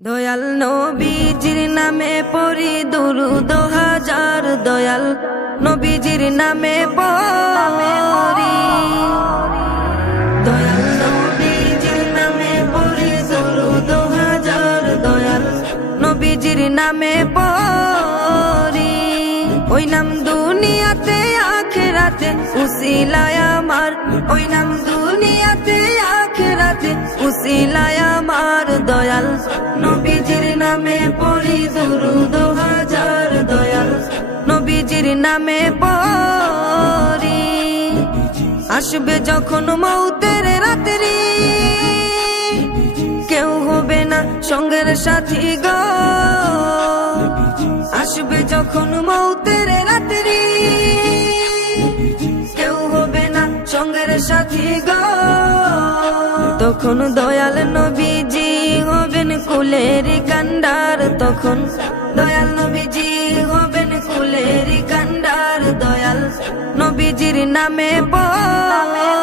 দয়াল নবীজির নামে পড়ি দুরূদ হাজার, দয়াল নবীজির নামে পড়ি, দয়াল নবীজির নামে পড়ি দুরূদ হাজার, দয়াল নবীজির নামে পড়ি। ওই নাম দুনিয়াতে আখিরাতে উসিলায় আমার, ওই নাম দুনিয়াতে আখিরাতে উসিলায় আমার, দয়াল নবীজির নামে পড়ি দুরূদ হাজার, দয়াল নবীজির নামে পড়ি। আসবে যখন মৌতের রাত্রি, কেউ হবে না সঙ্গের সাথী গো, আসবে যখন মৌতের রাত্রি, কেউ হবে না সঙ্গের সাথী গো, তখন দয়াল নবীজি হবেন কুলের কান্ডার, তখন দয়াল নবীজি হবেন কুলের কান্ডার, দয়াল নবীজির নামে পড়ি।